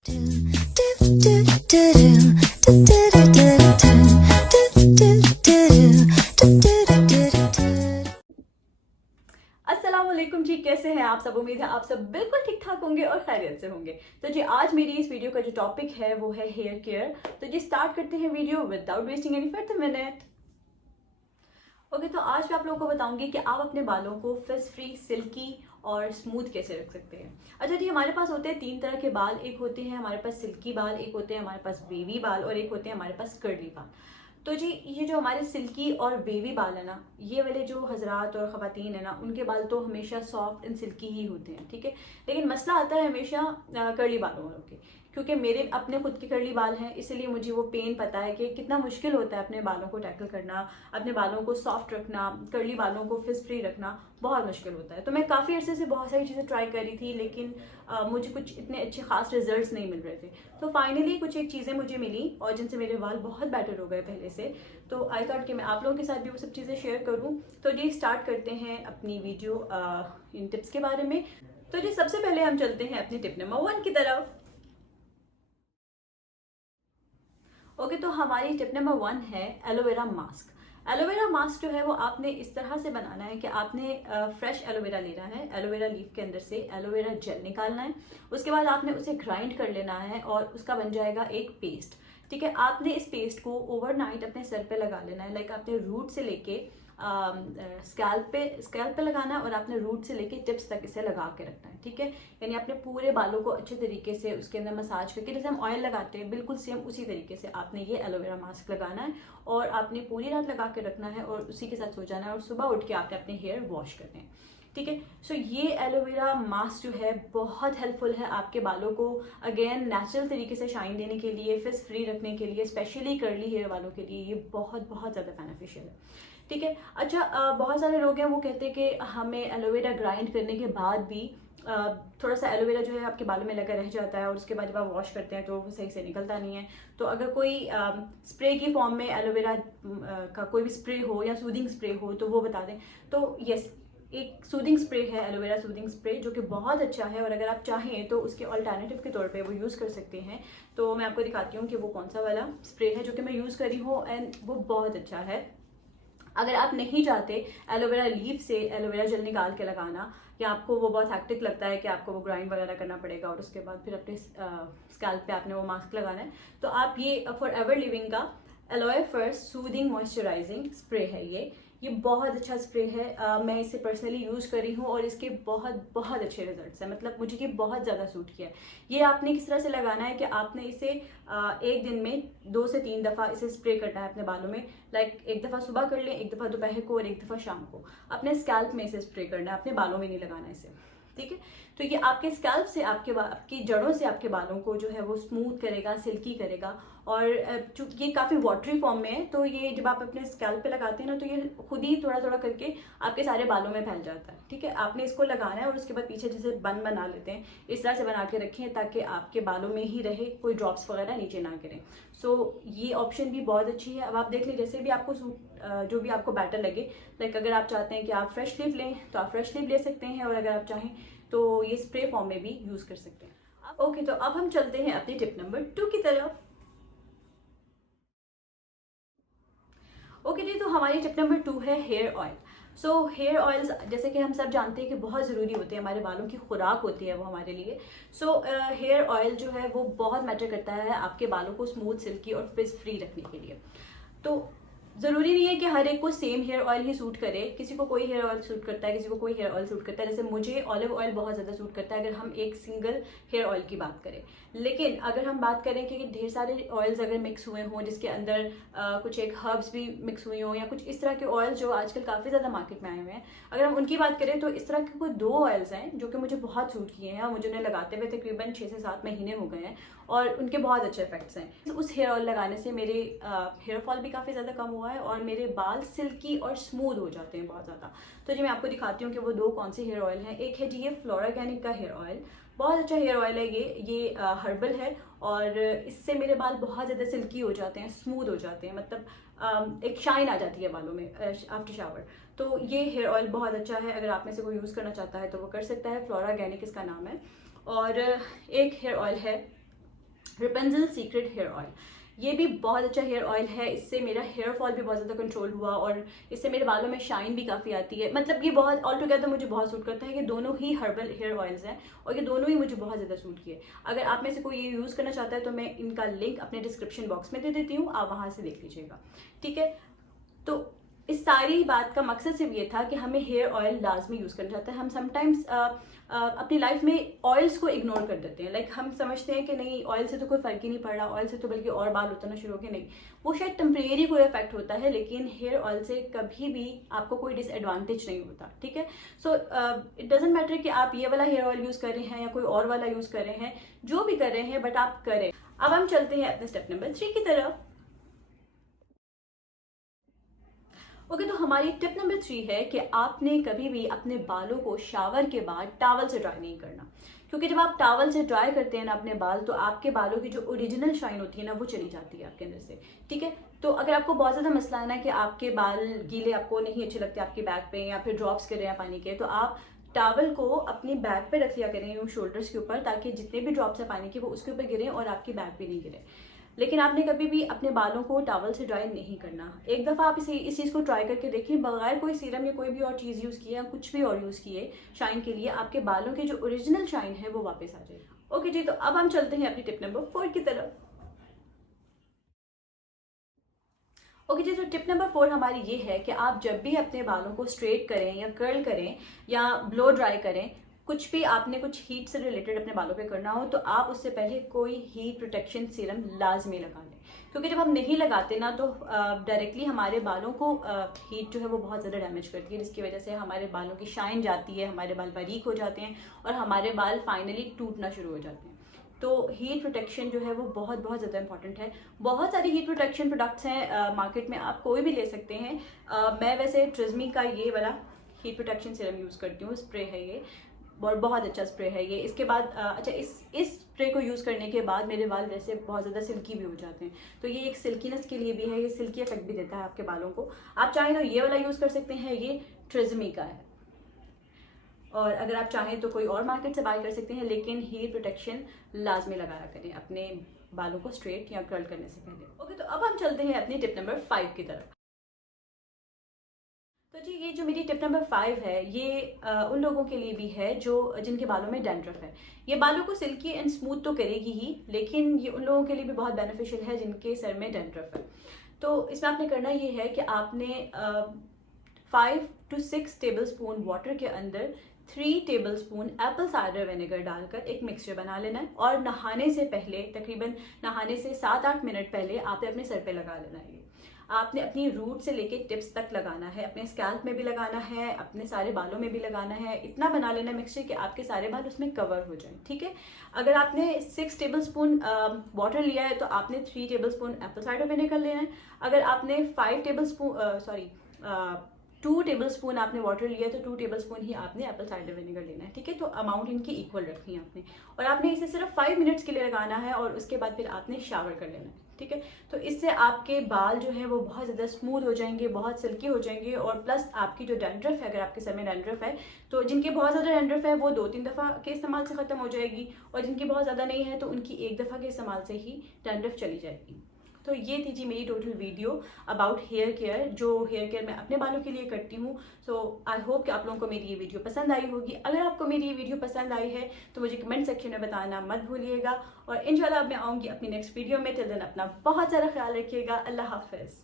अस्सलामुअलैकुम जी, कैसे हैं आप सब। उम्मीद है आप सब बिल्कुल ठीक ठाक होंगे और खैरियत से होंगे। तो जी आज मेरी इस वीडियो का जो टॉपिक है वो है हेयर केयर। तो जी स्टार्ट करते हैं video without wasting any further minute. Okay, तो आज मैं आप लोगों को बताऊंगी कि आप अपने बालों को फिज फ्री, सिल्की और स्मूथ कैसे रख सकते हैं। अच्छा जी, हमारे पास होते हैं तीन तरह के बाल। एक होते हैं हमारे पास सिल्की बाल, एक होते हैं हमारे पास वेवी बाल और एक होते हैं हमारे पास कर्ली बाल। तो जी ये जो हमारे सिल्की और वेवी बाल है ना, ये वाले जो हजरात और ख़वातीन है ना, उनके बाल तो हमेशा सॉफ्ट एंड सिल्की ही होते हैं, ठीक है। लेकिन मसला आता है हमेशा कर्ली बालों वालों के, क्योंकि मेरे अपने खुद के कर्ली बाल हैं, इसलिए मुझे वो पेन पता है कि कितना मुश्किल होता है अपने बालों को टैकल करना, अपने बालों को सॉफ्ट रखना, कर्ली बालों को फिज फ्री रखना बहुत मुश्किल होता है। तो मैं काफ़ी अरसे से बहुत सारी चीज़ें ट्राई कर रही थी, लेकिन मुझे कुछ इतने अच्छे खास रिजल्ट्स नहीं मिल रहे थे। तो फाइनली कुछ एक चीज़ें मुझे मिली और जिनसे मेरे बाल बहुत बेटर हो गए पहले से। तो आई थॉट कि मैं आप लोगों के साथ भी वो सब चीज़ें शेयर करूँ। तो जी स्टार्ट करते हैं अपनी वीडियो इन टिप्स के बारे में। तो जी सबसे पहले हम चलते हैं अपनी टिप नंबर 1 की तरफ। ओके, तो हमारी टिप नंबर 1 है एलोवेरा मास्क। एलोवेरा मास्क जो है वो आपने इस तरह से बनाना है कि आपने फ्रेश एलोवेरा लेना है, एलोवेरा लीफ के अंदर से एलोवेरा जेल निकालना है, उसके बाद आपने उसे ग्राइंड कर लेना है और उसका बन जाएगा एक पेस्ट। ठीक है, आपने इस पेस्ट को ओवरनाइट अपने सर पे लगा लेना है। लाइक आपने रूट से लेके स्कैल्प पे लगाना है और आपने रूट से लेके टिप्स तक इसे लगा के रखना है। ठीक है, यानी आपने पूरे बालों को अच्छे तरीके से उसके अंदर मसाज करके, जैसे हम ऑयल लगाते हैं बिल्कुल सेम उसी तरीके से आपने ये एलोवेरा मास्क लगाना है और आपने पूरी रात लगा के रखना है और उसी के साथ सो जाना है और सुबह उठ के आपने अपने हेयर वॉश करने हैं। ठीक है, सो ये एलोवेरा मास्क जो है बहुत हेल्पफुल है आपके बालों को अगेन नेचुरल तरीके से शाइन देने के लिए, फिज फ्री रखने के लिए, स्पेशली कर्ली हेयर वालों के लिए ये बहुत बहुत ज़्यादा बेनिफिशियल है। ठीक है। अच्छा, बहुत सारे लोग हैं वो कहते हैं कि हमें एलोवेरा ग्राइंड करने के बाद भी थोड़ा सा एलोवेरा जो है आपके बालों में लगा रह जाता है और उसके बाद जब आप वॉश करते हैं तो वो सही से निकलता नहीं है। तो अगर कोई स्प्रे की फॉर्म में एलोवेरा का कोई भी स्प्रे हो या सूदिंग स्प्रे हो तो वो बता दें। तो यस, एक सूदिंग स्प्रे है एलोवेरा सूदिंग स्प्रे, जो कि बहुत अच्छा है और अगर आप चाहें तो उसके अल्टरनेटिव के तौर पे वो यूज़ कर सकते हैं। तो मैं आपको दिखाती हूँ कि वो कौन सा वाला स्प्रे है जो कि मैं यूज़ करी हूँ एंड वो बहुत अच्छा है। अगर आप नहीं चाहते एलोवेरा लीफ से एलोवेरा जेल निकाल के लगाना, या आपको वो बहुत हैक्टिक लगता है कि आपको वो ग्राइंड वगैरह करना पड़ेगा और उसके बाद फिर अपने स्कैल्प पे आपने वो मास्क लगाना है, तो आप ये फॉर एवर लिविंग का alloy first soothing moisturising spray है। ये बहुत अच्छा स्प्रे है। मैं इसे पर्सनली यूज़ कर रही हूँ और इसके बहुत बहुत अच्छे रिजल्ट्स हैं। मतलब मुझे ये बहुत ज़्यादा सूट किया है। ये आपने किस तरह से लगाना है कि आपने इसे एक दिन में 2 से 3 दफ़ा इसे स्प्रे करना है अपने बालों में। लाइक एक दफ़ा सुबह कर लें, एक दफ़ा दोपहर को और एक दफ़ा शाम को। अपने स्कैल्प में इसे स्प्रे करना है, अपने बालों में नहीं लगाना इसे। ठीक है, तो ये आपके स्कैल्प से आपकी जड़ों से आपके बालों को जो है वो स्मूथ करेगा, सिल्की करेगा। और चूंकि ये काफ़ी वाटरी फॉर्म में है तो ये जब आप अपने स्कैल्प पे लगाते हैं ना तो ये खुद ही थोड़ा थोड़ा करके आपके सारे बालों में फैल जाता है। ठीक है, आपने इसको लगाना है और उसके बाद पीछे जैसे बन बना लेते हैं इस तरह से बना के रखें ताकि आपके बालों में ही रहे, कोई ड्रॉप्स वगैरह नीचे ना गिरें। सो ये ऑप्शन भी बहुत अच्छी है। अब आप देख लें जैसे भी आपको जो भी आपको बेटर लगे। लाइक अगर आप चाहते हैं कि आप फ्रेश लीफ लें तो आप फ्रेश लीफ ले सकते हैं और अगर आप चाहें तो ये स्प्रे फॉर्म में भी यूज कर सकते हैं। ओके, तो अब हम चलते हैं अपनी टिप नंबर 2 की तरफ। ओके जी, तो हमारी टिप नंबर 2 है hair oil. So hair oils जैसे कि हम सब जानते हैं कि बहुत ज़रूरी होते हैं, हमारे बालों की खुराक होती है वो हमारे लिए। सो हेयर ऑयल जो है वो बहुत मैटर करता है आपके बालों को स्मूथ, सिल्की और फिज फ्री रखने के लिए। तो ज़रूरी नहीं है कि हर एक को same here oil he suit करे। किसी को कोई हेयर ऑयल सूट करता है, किसी को कोई हेयर ऑयल सूट करता है। जैसे मुझे ऑलिव ऑयल बहुत ज़्यादा सूट करता है अगर हम एक सिंगल हेयर ऑयल की बात करें। लेकिन अगर हम बात करें कि ढेर सारे ऑयल्स अगर मिक्स हुए हों, जिसके अंदर कुछ एक हर्ब्स भी मिक्स हुई हों या कुछ इस तरह के ऑयल जो आजकल काफ़ी ज़्यादा मार्केट में आए हुए हैं, अगर हम उनकी बात करें तो इस तरह के कोई 2 ऑयल्स हैं जो कि मुझे बहुत सूट किए हैं और मुझे उन्हें लगाते हुए तकरीबन 6 से 7 महीने हो गए हैं और उनके बहुत अच्छे इफेक्ट्स हैं। उस हेयर ऑयल लगाने से मेरे हेयर फॉल भी काफ़ी ज़्यादा कम हुआ है और मेरे बाल सिल्की और स्मूथ हो जाते हैं बहुत ज़्यादा। तो जी मैं आपको दिखाती हूँ कि वो 2 कौन से हेयर ऑयल हैं। एक है जी ये फ्लोरागेनिक का हेयर ऑयल, बहुत अच्छा हेयर ऑयल है ये हर्बल है और इससे मेरे बाल बहुत ज़्यादा सिल्की हो जाते हैं, स्मूथ हो जाते हैं। मतलब एक शाइन आ जाती है बालों में आफ्टर शावर। तो ये हेयर ऑयल बहुत अच्छा है, अगर आप में से कोई यूज़ करना चाहता है तो वो कर सकता है। फ्लोरागेनिक इसका नाम है। और एक हेयर ऑयल है रेपेंजल सीक्रेट हेयर ऑयल, ये भी बहुत अच्छा हेयर ऑयल है। इससे मेरा हेयर फॉल भी बहुत ज़्यादा कंट्रोल हुआ और इससे मेरे बालों में शाइन भी काफ़ी आती है। मतलब ये बहुत ऑल टुगेदर मुझे बहुत सूट करता है। ये दोनों ही हर्बल हेयर ऑयल्स हैं और ये दोनों ही मुझे बहुत ज़्यादा सूट किए। अगर आप में से कोई ये यूज़ करना चाहता है तो मैं इनका लिंक अपने डिस्क्रिप्शन बॉक्स में दे देती हूँ, आप वहाँ से देख लीजिएगा, ठीक है। तो इस सारी बात का मकसद सिर्फ ये था कि हमें हेयर ऑयल लाजमी यूज़ करना चाहता है। हम समटाइम्स अपनी लाइफ में ऑयल्स को इग्नोर कर देते हैं। लाइक हम समझते हैं कि नहीं, ऑयल से तो कोई फ़र्क ही नहीं पड़ रहा, ऑयल से तो बल्कि और बाल उतरना शुरू हो गए। नहीं, वो शायद टेम्परेरी कोई इफेक्ट होता है, लेकिन हेयर ऑयल से कभी भी आपको कोई डिसएडवांटेज नहीं होता, ठीक है। सो इट डजेंट मैटर कि आप ये वाला हेयर ऑयल यूज़ कर रहे हैं या कोई और वाला यूज़ कर रहे हैं, जो भी कर रहे हैं, बट आप करें। अब हम चलते हैं अपने स्टेप नंबर 3 की तरफ। ओके, तो हमारी टिप नंबर 3 है कि आपने कभी भी अपने बालों को शावर के बाद टॉवल से ड्राई नहीं करना, क्योंकि जब आप टॉवल से ड्राई करते हैं ना अपने बाल, तो आपके बालों की जो ओरिजिनल शाइन होती है ना, वो चली जाती है आपके अंदर से, ठीक है। तो अगर आपको बहुत ज़्यादा मसला है ना कि आपके बाल गीले आपको नहीं अच्छे लगते आपकी बैक पे, या फिर ड्रॉप्स कर रहे हैं पानी के, तो आप टॉवल को अपनी बैक पे रख लिया करें, यूँ शोल्डर्स के ऊपर, ताकि जितने भी ड्रॉप्स है पानी के वो उसके ऊपर गिरें और आपकी बैक पे नहीं गिरे। लेकिन आपने कभी भी अपने बालों को टॉवल से ड्राई नहीं करना। एक दफ़ा आप इस चीज़ को ट्राई करके देखिए, बगैर कोई सीरम या कोई भी और चीज़ यूज़ किए या कुछ भी और यूज़ किए शाइन के लिए, आपके बालों की जो ओरिजिनल शाइन है वो वापस आ जाएगी। ओके जी, तो अब हम चलते हैं अपनी टिप नंबर 4 की तरफ। ओके जी, तो टिप नंबर 4 हमारी ये है कि आप जब भी अपने बालों को स्ट्रेट करें या कर्ल करें या ब्लो ड्राई करें, कुछ भी आपने कुछ हीट से रिलेटेड अपने बालों पे करना हो, तो आप उससे पहले कोई हीट प्रोटेक्शन सीरम लाजमी लगा लें। क्योंकि जब हम नहीं लगाते ना, तो डायरेक्टली हमारे बालों को हीट जो है वो बहुत ज़्यादा डैमेज करती है, जिसकी वजह से हमारे बालों की शाइन जाती है, हमारे बाल बारीक हो जाते हैं और हमारे बाल फाइनली टूटना शुरू हो जाते हैं। तो हीट प्रोटेक्शन जो है वो बहुत बहुत ज़्यादा इंपॉर्टेंट है। बहुत सारी हीट प्रोटेक्शन प्रोडक्ट्स हैं मार्केट में, आप कोई भी ले सकते हैं। मैं वैसे ट्रिज्मी का ये वाला हीट प्रोटेक्शन सीरम यूज़ करती हूँ, स्प्रे है ये, और बहुत अच्छा स्प्रे है ये। इसके बाद अच्छा, इस स्प्रे को यूज़ करने के बाद मेरे बाल वैसे बहुत ज़्यादा सिल्की भी हो जाते हैं, तो ये एक सिल्कीनेस के लिए भी है, ये सिल्की इफेक्ट भी देता है आपके बालों को। आप चाहें तो ये वाला यूज़ कर सकते हैं, ये ट्रिज्मी का है। और अगर आप चाहें तो कोई और मार्केट से बाय कर सकते हैं, लेकिन हीट प्रोटेक्शन लाजमी लगाया करें अपने बालों को स्ट्रेट या कर्ल करने से पहले। ओके, तो अब हम चलते हैं अपनी टिप नंबर 5 की तरफ। तो जी, ये जो मेरी टिप नंबर 5 है, ये उन लोगों के लिए भी है जो जिनके बालों में डैंड्रफ है। ये बालों को सिल्की एंड स्मूथ तो करेगी ही, लेकिन ये उन लोगों के लिए भी बहुत बेनिफिशियल है जिनके सर में डैंड्रफ है। तो इसमें आपने करना ये है कि आपने 5 to 6 टेबल स्पून वाटर के अंदर 3 table spoon Apple cider vinegar डालकर एक मिक्सचर बना लेना है, और नहाने से पहले, तकरीबन नहाने से 7-8 मिनट पहले आपने अपने सर पे लगा लेना है। आपने अपनी रूट से लेके टिप्स तक लगाना है, अपने स्कैल्प में भी लगाना है, अपने सारे बालों में भी लगाना है। इतना बना लेना मिक्सचर कि आपके सारे बाल उसमें कवर हो जाए, ठीक है। अगर आपने 6 टेबल स्पून वाटर लिया है, तो आपने 3 table spoon Apple cider vinegar लेना है। अगर आपने 2 टेबल स्पून आपने वाटर लिया है, तो 2 टेबल स्पून ही आपने एप्पल साइडर विनेगर लेना है, ठीक है। तो अमाउंट इनकी इक्वल रखनी है आपने, और आपने इसे सिर्फ 5 मिनट्स के लिए लगाना है, और उसके बाद फिर आपने शावर कर लेना है, ठीक है। तो इससे आपके बाल जो है वो बहुत ज़्यादा स्मूथ हो जाएंगे, बहुत सिल्की हो जाएंगे, और प्लस आपकी जो डैंड्रफ है, अगर आपके सर में डैंड्रफ है, तो जिनके बहुत ज़्यादा डैंड्रफ है वो 2-3 दफ़ा के इस्तेमाल से ख़त्म हो जाएगी, और जिनकी बहुत ज़्यादा नहीं है तो उनकी 1 दफ़ा के इस्तेमाल से ही डैंड्रफ चली जाएगी। तो ये थी जी मेरी total video about hair care, जो हेयर केयर मैं अपने बालों के लिए करती हूँ। सो आई होप कि आप लोगों को मेरी ये वीडियो पसंद आई होगी। अगर आपको मेरी ये वीडियो पसंद आई है तो मुझे कमेंट सेक्शन में बताना मत भूलिएगा, और इंशाल्लाह मैं आऊँगी अपनी नेक्स्ट वीडियो में। टिल देन अपना बहुत सारा ख्याल रखिएगा। अल्लाह हाफिज़।